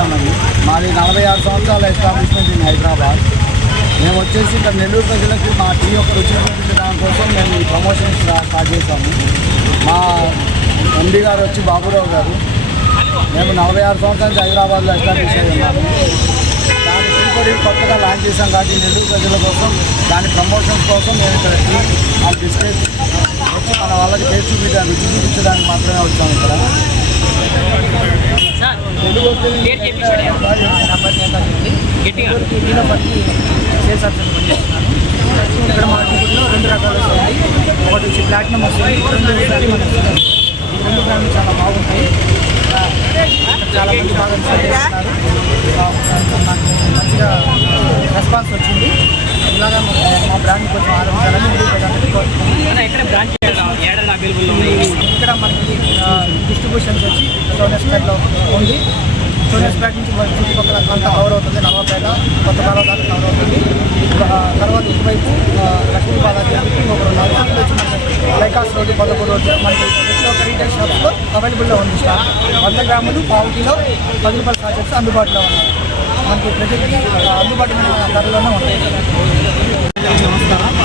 వచ్చామండి మాది నలభై ఆరు సంవత్సరాల ఎస్టాబ్లిష్మెంట్ ఇన్ హైదరాబాద్. మేము వచ్చేసి ఇక్కడ నెల్లూరు ప్రజలకి మా టీ యొక్క రుచినటువంటి దానికోసం కోసం మేము ఈ ప్రమోషన్ స్టార్ట్ చేశాము. మా ఎండి గారు వచ్చి బాబురావు గారు. మేము నలభై ఆరు సంవత్సరాల నుంచి హైదరాబాద్లో ఎస్టాబ్లిష్ అయ్యి ఉన్నాము. దాని టీ కొత్తగా లాంచ్ చేశాం కాబట్టి నెల్లూరు ప్రజల కోసం దాని ప్రమోషన్స్ కోసం మేము ఇక్కడ టీ అండ్ బిస్కెట్ వచ్చి మన వాళ్ళకి పేరు చూపించడానికి రుచి చూపించడానికి మాత్రమే వచ్చాము ఇక్కడ. టీలో పట్టి సేల్స్ ఆఫీసర్ పనిచేస్తున్నాను ఇక్కడ మార్కెట్లో రెండు రకాలు వస్తాయి ఒకటి వచ్చి ప్లాటినం వస్తుంది రెండు ప్లాటినం వస్తుంది ఈ రెండు బ్రాండ్లు చాలా బాగుంటాయి చాలా మంది బాగా నాకు మంచిగా రెస్పాన్స్ వచ్చింది ఇలాగా మా- బ్రాండ్ కొంచెం ఆరంభించాలని ఎక్కడ బ్రాంచ్ ఇక్కడ మనకి డిస్ట్రిబ్యూషన్స్ వచ్చి సోనస్పేటలో ఉంది. సోనస్పేట నుంచి చుట్టుపక్కల అంతా కవర్ అవుతుంది నవాపేట కొత్త కాలం దాకా కవర్ అవుతుంది. తర్వాత ఇటువైపు లక్ష్మీ బాలాజీ అని వచ్చి లైకాస్ రోడ్డు పదకొండు రోడ్డు మనకి ప్రతి ఒక్క రీటైల్ షాప్లో అవైలబుల్లో ఉంది స్టాక్ వంద గ్రాములు పావు కిలో పది రూపాయల సాచెట్స్ అందుబాటులో ఉన్నాయి. మనకి ప్రజలకి అందుబాటులో ధరలోనే ఉంటాయి నమస్కారం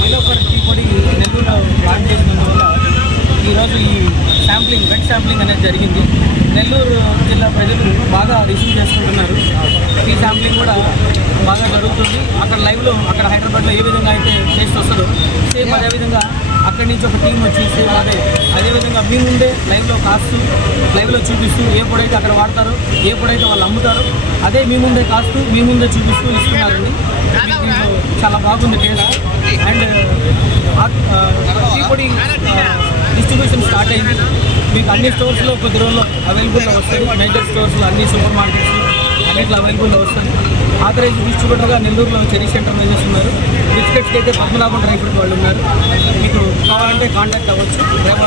మైలోపర్ టీ పొడి నెల్లూరులో లాంచ్ చేసినందువల్ల ఈరోజు ఈ శాంప్లింగ్ అనేది జరిగింది. నెల్లూరు జిల్లా ప్రజలు బాగా రిసీవ్ చేసుకుంటున్నారు. ఈ శాంప్లింగ్ కూడా బాగా జరుగుతుంది. అక్కడ లైవ్లో అక్కడ హైదరాబాద్లో ఏ విధంగా అయితే టేస్ట్ వస్తుందో సేమ్ అదేవిధంగా అక్కడి నుంచి ఒక టీం వచ్చి సేమ్ అదే అదేవిధంగా మీ ముందే లైవ్లో కాస్తూ లైవ్లో చూపిస్తూ ఏ పొడైతే అక్కడ వాడతారో ఏ పొడైతే వాళ్ళు అమ్ముతారో అదే మీ ముందే కాస్తూ మీ ముందే చూపిస్తూ ఇస్తున్నారండి. చాలా బాగుంది టేస్ట్ అండ్ టీ పొడి డిస్ట్రిబ్యూషన్ స్టార్ట్ అయింది. మీకు అన్ని స్టోర్స్లో కొద్ది రోజుల్లో అవైలబుల్లో వస్తాయి. మేజర్ స్టోర్స్లో అన్ని సూపర్ మార్కెట్స్లో అన్నింటిలో అవైలబుల్లో వస్తాయి. ఆథరైజ్ డిస్ట్రిబ్యూటర్గా నెల్లూరులో చెరీ సెంటర్ ఉన్నారు. బిస్కెట్స్కి అయితే పద్మనాభం డ్రై ఫ్రూట్ వాళ్ళు ఉన్నారు. మీకు కావాలంటే కాంటాక్ట్ అవ్వచ్చు. రేపు